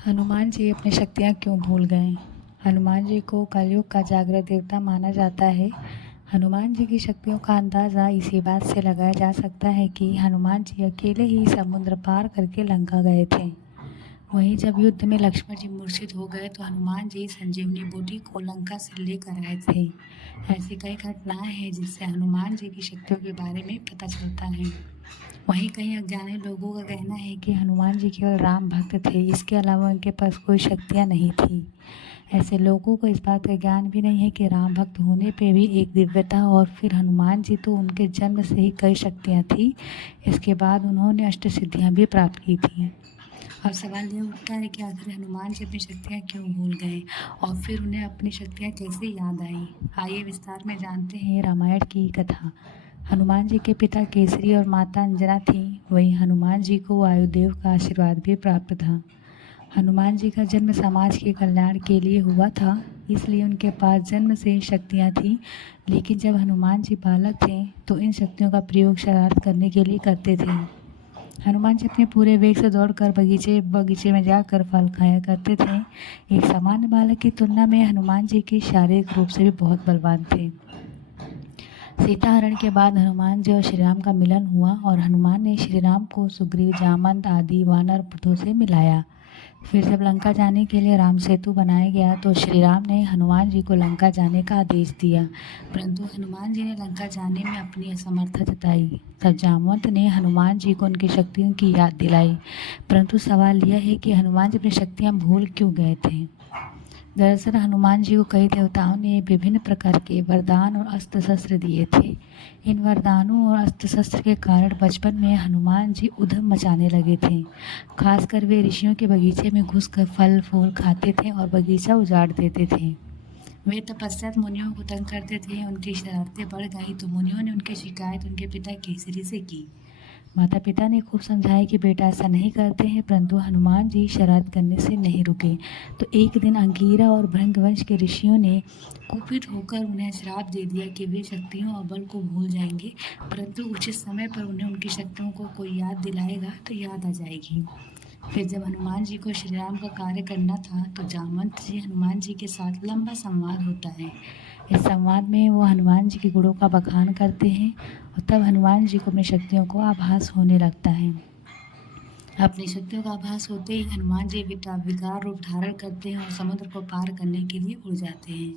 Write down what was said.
हनुमान जी अपनी शक्तियाँ क्यों भूल गए? हनुमान जी को कलयुग का जागृत देवता माना जाता है। हनुमान जी की शक्तियों का अंदाज़ा इसी बात से लगाया जा सकता है कि हनुमान जी अकेले ही समुद्र पार करके लंका गए थे। वहीं जब युद्ध में लक्ष्मण जी मूर्छित हो गए तो हनुमान जी संजीवनी बूटी को लंका से लेकर आए थे। ऐसी कई घटनाएं हैं जिससे हनुमान जी की शक्तियों के बारे में पता चलता है। वहीं कई अज्ञानी लोगों का कहना है कि हनुमान जी केवल राम भक्त थे, इसके अलावा उनके पास कोई शक्तियाँ नहीं थी। ऐसे लोगों को इस बात का ज्ञान भी नहीं है कि राम भक्त होने पे भी एक दिव्यता और फिर हनुमान जी तो उनके जन्म से ही कई शक्तियाँ थी। इसके बाद उन्होंने अष्ट सिद्धियाँ भी प्राप्त की थी। अब सवाल यह उठता है कि आखिर हनुमान जी अपनी शक्तियाँ क्यों भूल गए और फिर उन्हें अपनी शक्तियाँ कैसे याद आई। आइए विस्तार में जानते हैं रामायण की कथा। हनुमान जी के पिता केसरी और माता अंजना थी। वहीं हनुमान जी को वायुदेव का आशीर्वाद भी प्राप्त था। हनुमान जी का जन्म समाज के कल्याण के लिए हुआ था, इसलिए उनके पास जन्म से ही शक्तियाँ थीं। लेकिन जब हनुमान जी बालक थे तो इन शक्तियों का प्रयोग शरारत करने के लिए करते थे। हनुमान जी अपने पूरे वेग से दौड़कर बगीचे बगीचे में जाकर फल खाया करते थे। एक सामान्य बालक की तुलना में हनुमान जी की शारीरिक रूप से भी बहुत बलवान थे। सीता हरण के बाद हनुमान जी और श्री राम का मिलन हुआ और हनुमान ने श्री राम को सुग्रीव, जामवंत आदि वानर पुत्रों से मिलाया। फिर जब लंका जाने के लिए राम सेतु बनाया गया तो श्री राम ने हनुमान जी को लंका जाने का आदेश दिया, परंतु हनुमान जी ने लंका जाने में अपनी असमर्थता जताई। तब जामवंत ने हनुमान जी को उनकी शक्तियों की याद दिलाई, परंतु सवाल यह है कि हनुमान जी अपनी शक्तियाँ भूल क्यों गए थे। दरअसल हनुमान जी को कई देवताओं ने विभिन्न प्रकार के वरदान और अस्त्र शस्त्र दिए थे। इन वरदानों और अस्त्र शस्त्र के कारण बचपन में हनुमान जी उधम मचाने लगे थे। खासकर वे ऋषियों के बगीचे में घुसकर फल फूल खाते थे और बगीचा उजाड़ देते थे। वे तपस्या मुनियों को तंग करते थे। उनकी शरारतें बढ़ गई तो मुनियों ने उनकी शिकायत उनके पिता केसरी से की। माता पिता ने खूब समझाया कि बेटा ऐसा नहीं करते हैं, परंतु हनुमान जी शरारत करने से नहीं रुके। तो एक दिन अंगीरा और भृंगवंश के ऋषियों ने कुपित होकर उन्हें श्राप दे दिया कि वे शक्तियों और बल को भूल जाएंगे, परंतु उचित समय पर उन्हें उनकी शक्तियों को कोई याद दिलाएगा तो याद आ जाएगी। फिर जब हनुमान जी को श्री राम का कार्य करना था तो जामवंत जी हनुमान जी के साथ लंबा संवाद होता है। इस संवाद में वो हनुमान जी के गुणों का बखान करते हैं और तब हनुमान जी को अपनी शक्तियों को आभास होने लगता है। अपनी शक्तियों का आभास होते ही हनुमान जी विकार रूप धारण करते हैं और समुद्र को पार करने के लिए उड़ जाते हैं।